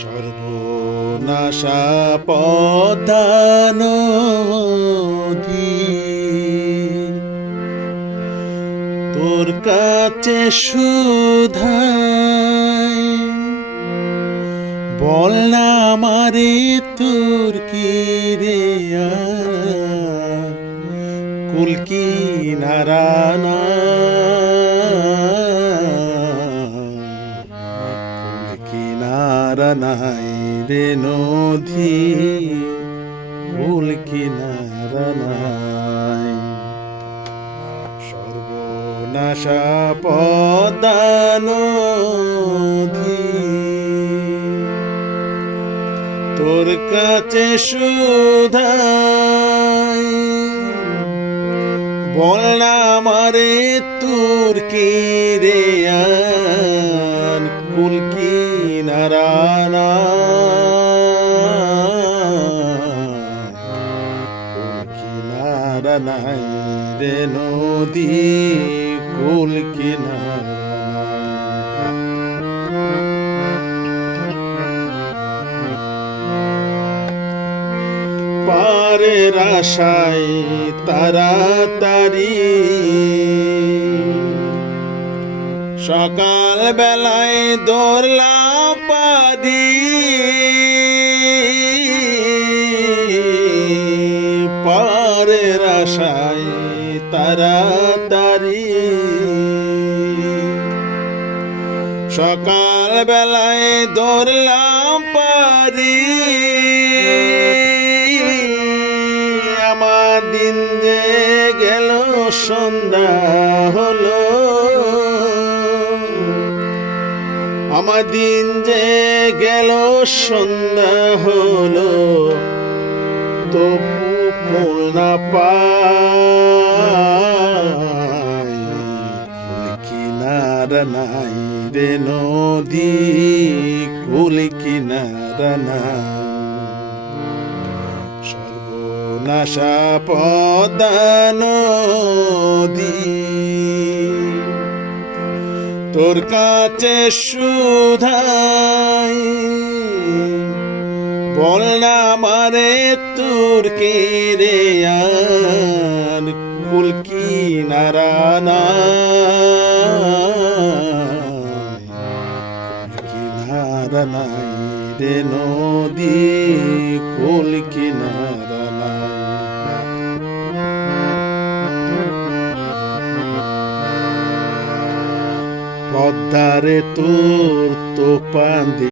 সর্বনাশা পদ্মা নদী তোর কাছে সুধাই বল না আমারে তোর কি রে কুল কিনারা না কুল কিনারা নাই রে নদী কুল কিনারা নাই সর্বনাশা পদ্মা নদী তোর কাছে সুধাই বল না আমারে তোর কি রে কুল কিনারা না কুল কিনারা নাই রে নদী কুল কিনারা পারের আশায় তাড়াতাড়ি সকাল বেলায় দৌড়লাম পাদি পারের আশায় তাড়াতাড়ি সকাল বেলায় দৌড়লাম পাদি আমার দিন যে গেল সন্ধ্যা হলো আমার দিন যে গেল সন্ধ্যা হলো তবু ফুল না পাই কুল কিনারা নাই রে নদী কুল কিনারা নাই সর্বনাশা পদ্মা নদী তোর কাছে সুধাই বল না আমারে তোর কে রে কুল কিনারা নাই কিনারা নাই রে নদী কুল কিনারা নাই পদ্মারে তোর তো পান্দি